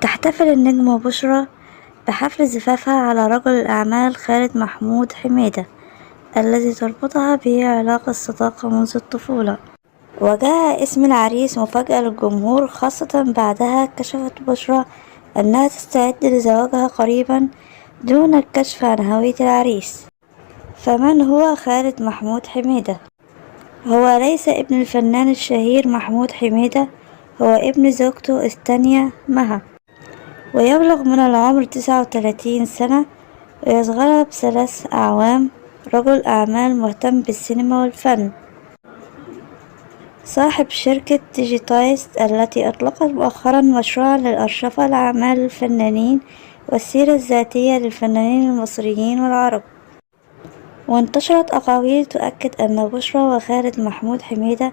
تحتفل النجمة بشرى بحفل زفافها على رجل الأعمال خالد محمود حميدة الذي تربطها به علاقة صداقة منذ الطفولة. وجاء اسم العريس مفاجأة للجمهور، خاصة بعدها كشفت بشرى أنها تستعد لزواجها قريبا دون الكشف عن هوية العريس. فمن هو خالد محمود حميدة؟ هو ليس ابن الفنان الشهير محمود حميدة، هو ابن زوجته الثانية مها، ويبلغ من العمر 39 سنة ويصغرها ب3 أعوام. رجل أعمال مهتم بالسينما والفن، صاحب شركة ديجيتايست التي أطلقت مؤخرا مشروعا للأرشفة لأعمال الفنانين والسيرة الذاتية للفنانين المصريين والعرب. وانتشرت أقاويل تؤكد أن بشرى وخالد محمود حميدة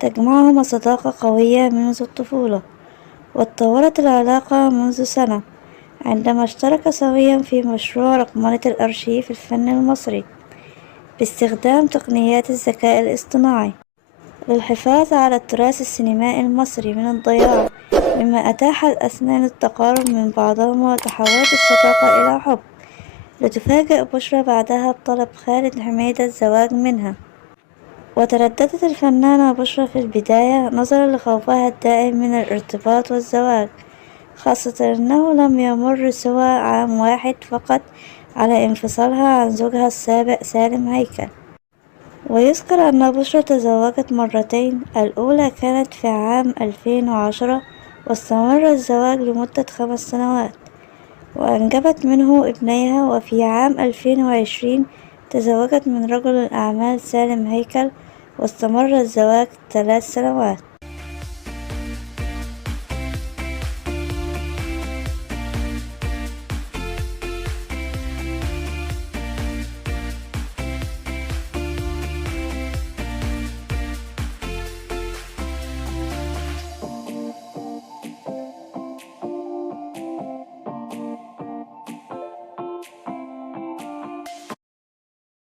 تجمعهما صداقة قوية منذ الطفولة، واتطورت العلاقة منذ سنة عندما اشترك سويا في مشروع رقمنة الأرشيف الفني المصري باستخدام تقنيات الذكاء الاصطناعي للحفاظ على التراث السينمائي المصري من الضياع، مما أتاح الأثنين التقارب من بعضهما وتحولت الصداقة إلى حب. لتفاجأ بشرى بعدها بطلب خالد حميدة الزواج منها، وترددت الفنانة بشرى في البداية نظرا لخوفها الدائم من الارتباط والزواج، خاصة أنه لم يمر سوى عام واحد فقط على انفصالها عن زوجها السابق سالم هيكل. ويذكر أن بشرى تزوجت مرتين، الأولى كانت في عام 2010 واستمر الزواج لمدة 5 سنوات وأنجبت منه ابنيها، وفي عام 2020 تزوجت من رجل الأعمال سالم هيكل واستمر الزواج 3 سنوات.